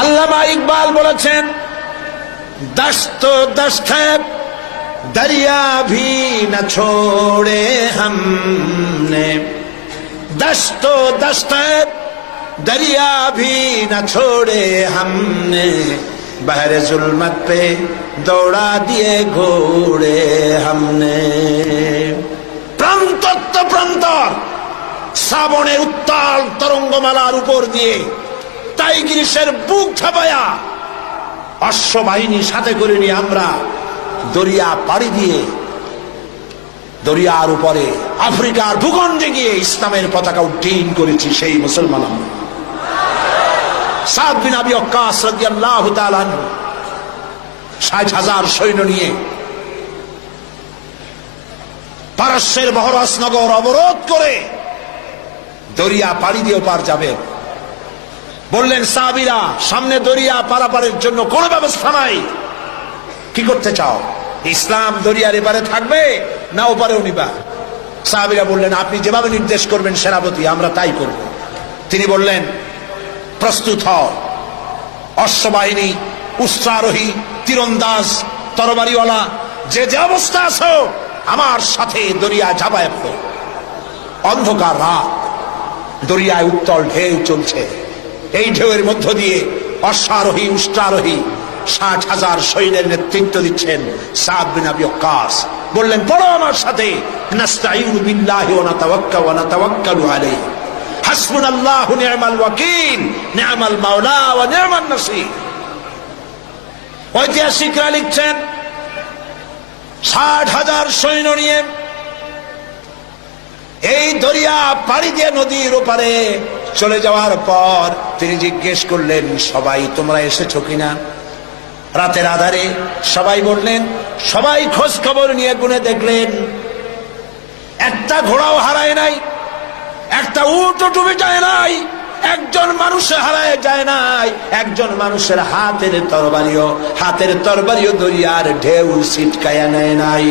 আল্লামা ইকবাল বলেছেন, দশত দশত দরিয়া ভি না ছোড়ে हमने, दश्त दश्त दरिया भी न छोड़े हमने, बहर जुल्मत पे दौड़ा दिए घोड़े हमने। প্রান্ত প্রান্তর শ্রাবণের উত্তাল তরঙ্গমালার উপর দিয়ে টাইগ্রিসের বুক ঝাঁপায়া অশ্ববাহিনী সাথে করে নিয়ে আমরা দরিয়া পাড়ি দিয়ে দরিয়ার উপরে আফ্রিকার ভূখণ্ডে গিয়ে ইসলামের পতাকা উড্ডীন করেছি। সেই মুসলমান আমরা। সাদ বিন আবি ওয়াক্কাস রাদিয়াল্লাহু তাআলা আনহু ৬০,০০০ সৈন্য নিয়ে পারস্যের বহরাস নগর অবরোধ করে দরিয়া পাড়ি দিয়ে পার যাবে। বললেন সাহাবীরা, সামনে দরিয়া পারাপারের জন্য কোনো ব্যবস্থা নাই, কি করতে চাও? ইসলাম দরিয়ার এপারে থাকবে না ওপারেও নিবা? সাহাবীরা বললেন, আপনি যেভাবে নির্দেশ করবেন সেনাপতি, আমরা তাই করব। তিনি বললেন, প্রস্তুত হও, অশ্ববাহিনী, উস্ত্রারোহী, তীরন্দাজ, তরবারিওয়ালা, যে যে অবস্থা আছো আমার সাথে দরিয়া ঝাঁপায় পড়ো। অন্ধকার রাত, দরিয়ায় উত্তল ঢেউ চলছে। এই ঢেউয়ের মধ্য দিয়ে অশ্বারোহী, উস্ত্রারোহী ৬০,০০০ সৈন্যের নেতৃত্ব দিচ্ছেন সাদ বিন আবি ওয়াক্কাস। বললেন, পড়ো আমার সাথে, নাস্তাঈনু বিল্লাহি ওয়া নাতাওয়াক্কালু আলাইহি, হাসবুনাল্লাহু নি'মাল ওয়াকিল, নি'মাল মাওলা ওয়া নি'মান নাসীর। ঐতিহাসিকরা লিখছেন, ৬০,০০০ সৈন্য নিয়ে এই দরিয়া পাড়ি দিয়ে নদীর ওপারে চলে যাওয়ার পর তিনি জিজ্ঞেস করলেন, সবাই তোমরা এসেছো কিনা? রাতের আধারে সবাই বললেন, সবাই খোঁজ খবর নিয়ে গুনে দেখলেন একটা ঘোড়াও হারায় নাই, একটা উটও ডুবে যায় নাই, একজন মানুষ হারায় যায় নাই, একজন মানুষের হাতের তরবারিও দরিয়ার ঢেউ ছিটকায়া নেয় নাই।